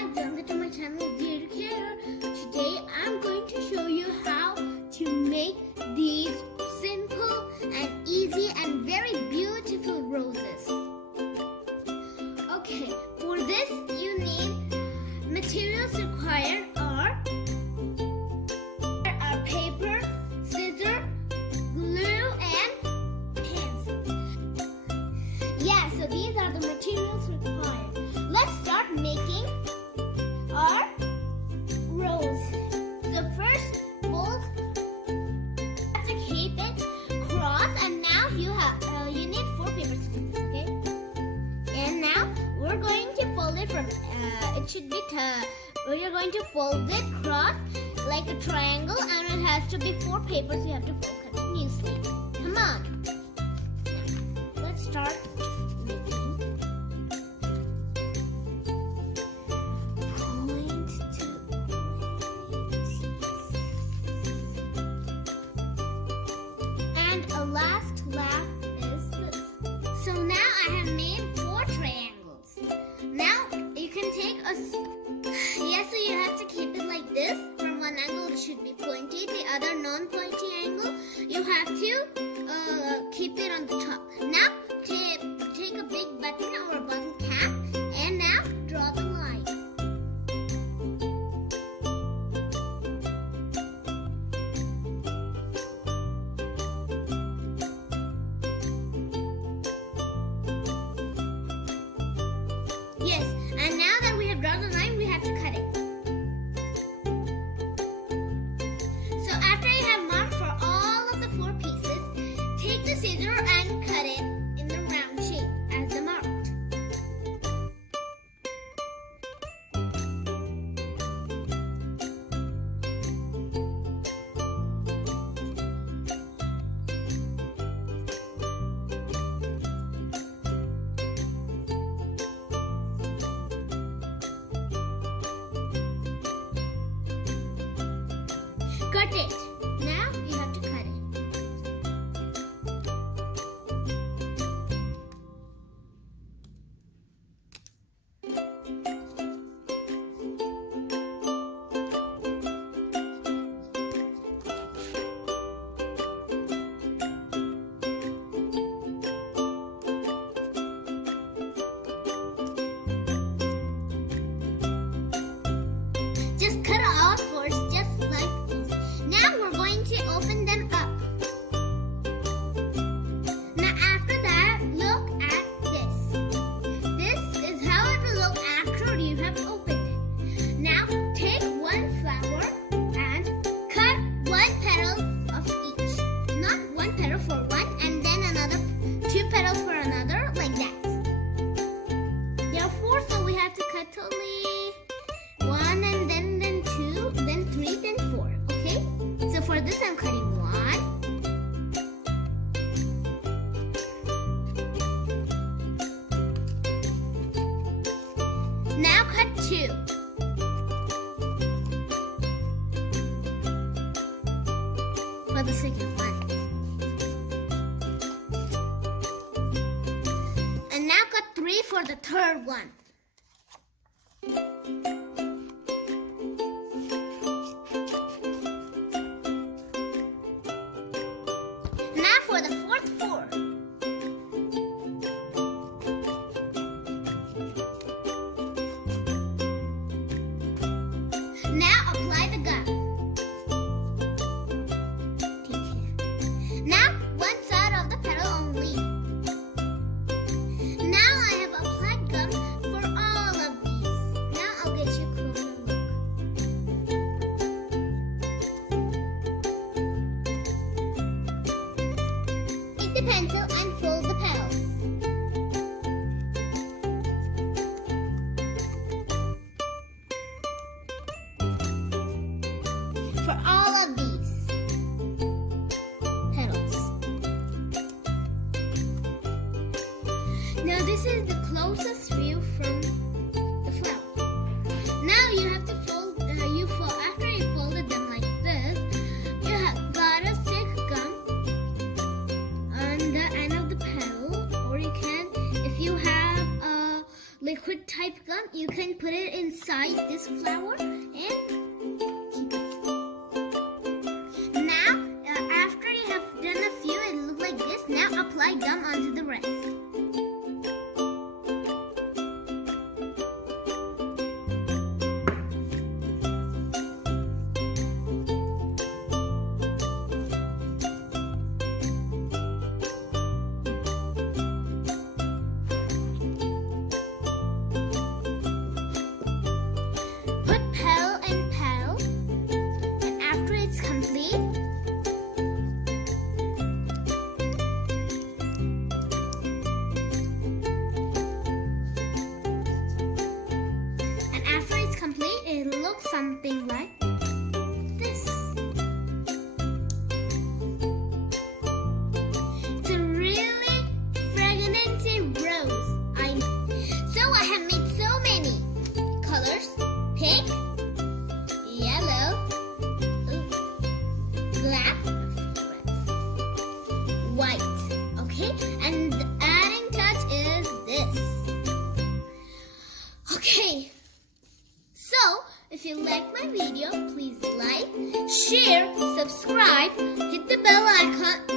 guys, welcome to my channel Beautifull. Today I'm going to show you how to make these simple and easy and very beautiful roses. Okay, for this you need materials required are paper, scissors, glue and pencil. Yeah, so these are the materials required. Let's start making our rose. So first, fold. You have to keep it cross, and now you need 4 paper slips, okay? And now we're going to fold it from. It should be. We're going to fold it cross like a triangle, and it has to be 4 papers. You have to fold continuously. Come on. Now, let's start making. Last lap is this. So now I have made 4 triangles. Now you can take a so you have to keep it like this. From one angle it should be pointy, the other non-pointy angle you have to keep it on the top. Now take a big button or a button cap and now draw the line. Yes, and now that we have drawn the line, we have to cut it. So after you have marked for all of the 4 pieces, take the scissors and cut it in the round shape as the marked. Cut it. Now you have to cut it. Just cut it off first, just like this. Now we're going to open them up. Now after that, look at this. This is how it will look after you have opened it. Now take 1 flower and cut 1 petal of each. Not 1 petal for one and then another 2 petals for another, like that. There are 4, so we have to cut only 1 and then 2, then 3, then 4. Okay? So for this I'm cutting 1. Now cut 2. For the second one. And now cut 3 for the third one. Now for the fourth 4. Now apply the gum. Now one side of the petal only. Now I have applied gum for all of these. Now I'll get you closer look. Take the pencil and fold the petals. For all of these petals. Now this is the closest view from the flower. Now you have to fold, after you folded them like this, you have gotta stick gum on the end of the petal, or you can, if you have a liquid type gum, you can put it inside this flower and keep it. Now, after you have done a few, it looks like this. Now apply gum onto the rest. Something like this. It's a really fragrant rose. So I have made so many colors: pink, yellow, black, white. Okay, and the adding touch is this. Okay. So, if you like my video, please like, share, subscribe, hit the bell icon